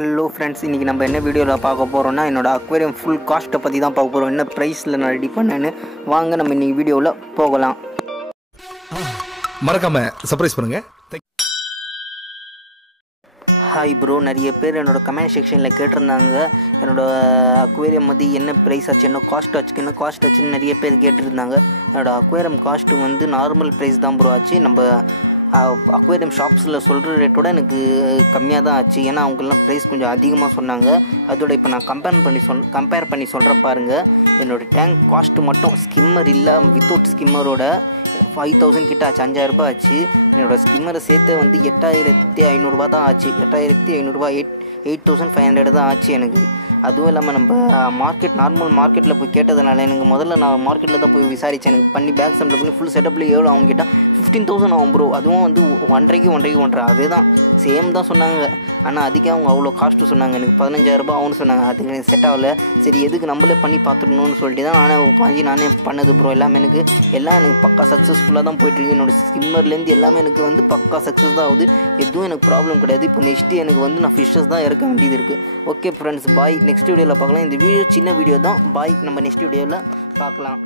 Hello friends, இன்றைக்கி நம்ம என்ன வீடியோவில் பார்க்க போகிறோம்னா என்னோடய அக்வேரியம் ஃபுல் காஸ்ட்டை பற்றி தான் பார்க்க போகிறோம். என்ன ப்ரைஸில் நான் ரெடி பண்ணேன்னு வாங்க நம்ம இன்றைக்கி வீடியோவில் போகலாம். மறக்காமல் சர்ப்ரைஸ் பண்ணுங்கள். ஹாய் ப்ரோ, நிறைய பேர் என்னோடய கமெண்ட் செக்ஷனில் கேட்டிருந்தாங்க என்னோடய அக்வேரியம் வந்து என்ன ப்ரைஸ் ஆச்சு, என்ன காஸ்ட் ஆச்சுன்னு நிறைய பேர் கேட்டிருந்தாங்க. என்னோடய அக்வேரியம் காஸ்ட்டு வந்து நார்மல் ப்ரைஸ் தான் ப்ரோ ஆச்சு. நம்ம அக்வேரியம் ஷாப்ஸில் சொல்கிற ரேட்டோட எனக்கு கம்மியாக தான் ஆச்சு. ஏன்னா அவங்கெல்லாம் ப்ரைஸ் கொஞ்சம் அதிகமாக சொன்னாங்க. அதோட இப்போ நான் கம்பேர் பண்ணி சொல்கிறேன் பாருங்கள். என்னோடய டேங்க் காஸ்ட்டு மட்டும் ஸ்கிம்மர் இல்லை, வித்தவுட் ஸ்கிம்மரோட 5000 கிட்ட ஆச்சு, 5000 ரூபா ஆச்சு. என்னோடய ஸ்கிம்மரை சேர்த்து வந்து 8500 தான் ஆச்சு. 8500 8500 தான் ஆச்சு எனக்கு. அதுவும் இல்லாமல் நம்ம நார்மல் மார்க்கெட்டில் போய் கேட்டதுனால எனக்கு முதல்ல நான் மார்க்கெட்டில் தான் போய் விசாரித்தேன். எனக்கு பண்ணி பேக் சம்பில் பண்ணி ஃபுல் செட்டப்லேயே எவ்வளோ அவங்க கேட்டால் 15000 ஆகும் ப்ரோ. அதுவும் வந்து 1.5 அதே தான் சேம் தான் சொன்னாங்க. ஆனால் அதுக்கே அவங்க அவ்வளோ காஸ்ட்டு சொன்னாங்க. எனக்கு 15000 ரூபா ஆகும்னு சொன்னாங்க. அதுக்கு எனக்கு செட் ஆகலை. சரி, எதுக்கு நம்மளே பண்ணி பார்த்துடணும்னு சொல்லிட்டு தான் நானே பண்ணது ப்ரோ. எல்லாமே எனக்கு பக்கா சக்ஸஸ்ஃபுல்லாக தான் போயிட்டுருக்கு. என்னோடய ஸ்கிம்மர்லேருந்து எல்லாமே எனக்கு வந்து பக்கா சக்ஸஸ் தான் ஆகுது. எதுவும் எனக்கு ப்ராப்ளம் கிடையாது. இப்போ நெக்ஸ்ட்டு எனக்கு வந்து நான் ஃபிஷ்ஷஸ் தான் இறக்க வேண்டியது இருக்குது. ஓகே ஃப்ரெண்ட்ஸ், பாய். நெக்ஸ்ட் வீடியோவில் பார்க்கலாம். இந்த வீடியோ சின்ன வீடியோ தான். பாய். நம்ம நெக்ஸ்ட் வீடியோவில் பார்க்கலாம்.